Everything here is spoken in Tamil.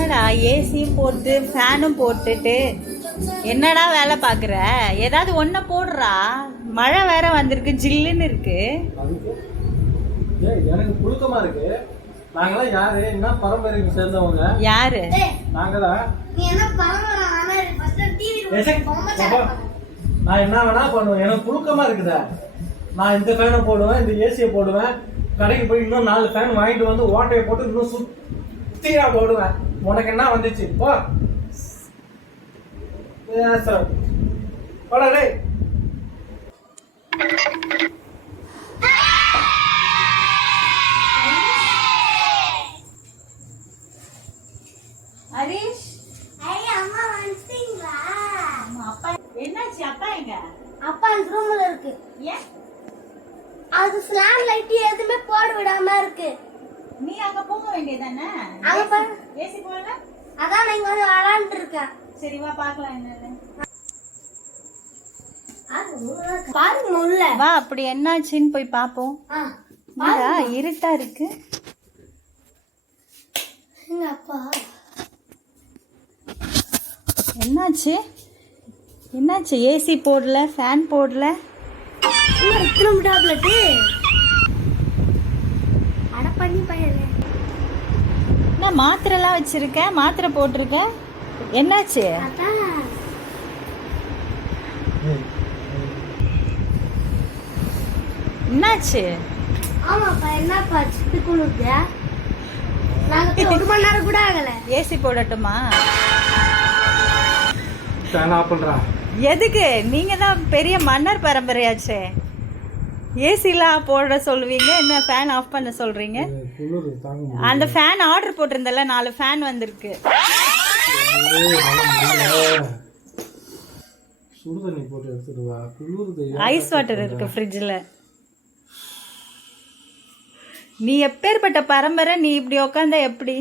என்னடா ஏசியும் போட்டு ஃபேனும் போட்டுட்டு என்னடா வேலை பார்க்குற? ஏதாவது ஒன்றை போடுறா. மழை வேற வந்திருக்கு, ஜில்லுன்னு இருக்கு. எனக்கு புழுக்கமா இருக்கு. நாங்களாம் யாரு? என்ன பரம்பரைக்கு சேர்ந்தவங்க? யாரு? நாங்கதான். நான் என்ன வேணா பண்ணுவேன். எனக்கு புழுக்கமா இருக்குதா? நான் இந்த ஃபேனை போடுவேன், இந்த ஏசியை போடுவேன். கடைக்கு போய் இன்னும் 4 ஃபேன் வாங்கிட்டு வந்து ஓட்டையை போட்டு இன்னும் சுத்தியா போடுவேன். உனக்கு என்ன வந்துச்சு? போ போடா டேய். ஹரிஷ், அம்மா வந்துட்டீங்களா? அப்பா என்னாச்சு? அப்பா எங்க? அப்பா அந்த ரூம்ல இருக்கு. ஏன்? அது ஸ்லாங் லைட் எதுவுமே போட விடாம இருக்கு. நீ அங்க போக வேண்டியதானே? அங்க பாரு, ஏசி போடல. அதான் நான் இங்க வந்து விளையாண்டுட்டு இருக்கேன். சரி வா பார்க்கலாம் என்னன்னு. பாருங்க உள்ள. வா, அப்படி என்னாச்சுன்னு போய் பாப்போம். என்னடா இருட்டா இருக்கு? எங்க அப்பா என்னாச்சு? என்னாச்சு? ஏசி போடல, ஃபேன் போடல. டேப்லெட் அட பண்ணி பையல. நான் மாத்திரைலாம் வச்சிருக்கேன், மாத்திரை போட்டிருக்கேன். என்னாச்சு? அதான் என்னாச்சு? ஆமாப்பா. என்னப்பா சிட்டு குளுது? நாங்க 1 மணி நேரம் கூட ஆகல. ஏசி போடட்டுமா? ஃபேன் ஆஃப் பண்றா. எதுக்கு? நீங்க தான் பெரிய மன்னர் பரம்பரையாச்சே. ஏசிலாம் போட சொல்லுவீங்க, என்ன ஃபேன் ஆஃப் பண்ண சொல்றீங்க? குளிர் தாங்க முடியல. அந்த ஃபேன் ஆர்டர் போட்டிருந்தல, 4 ஃபேன் வந்திருக்கு. சுடு தண்ணி போட்டு எடுத்துட்டு வா. குளிருது. ஐஸ் வாட்டர் இருக்கு ஃப்ரிட்ஜில். நீ எப்பேற்பட்ட பரம்பரை? நீ இப்படி உக்காந்தா எப்படி?